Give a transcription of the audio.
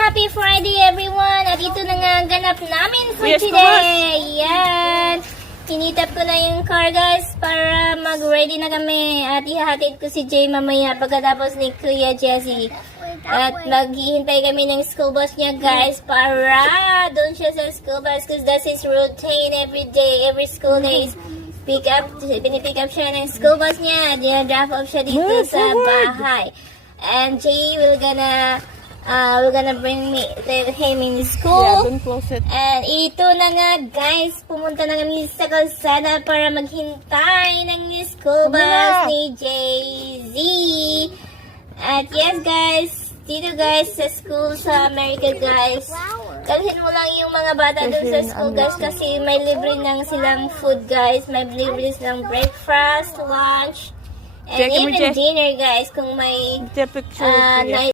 Happy Friday everyone! At ito na nga ang ganap namin for today! Yan! Tinitap ko na yung car guys para mag-ready na kami. At ihahatid ko si Jay mamaya pagkatapos ni Kuya Jesse. At maghihintay kami ng school bus niya guys para doon siya sa school bus because that's his routine every day, every school days. Pinipick up siya ng school bus niya. Drop off siya dito sa bahay. And Jay we're gonna bring him in school. Yeah, don't close it. And ito na nga guys, pumunta na kami sa kalsada para maghintay ng school bus ni Jay-Z. At yes guys, dito guys sa school sa America guys, kalhin mo lang yung mga bata dun sa school guys kasi may libre nang silang food guys, may libre silang breakfast, lunch, and even dinner guys kung may Take a picture. night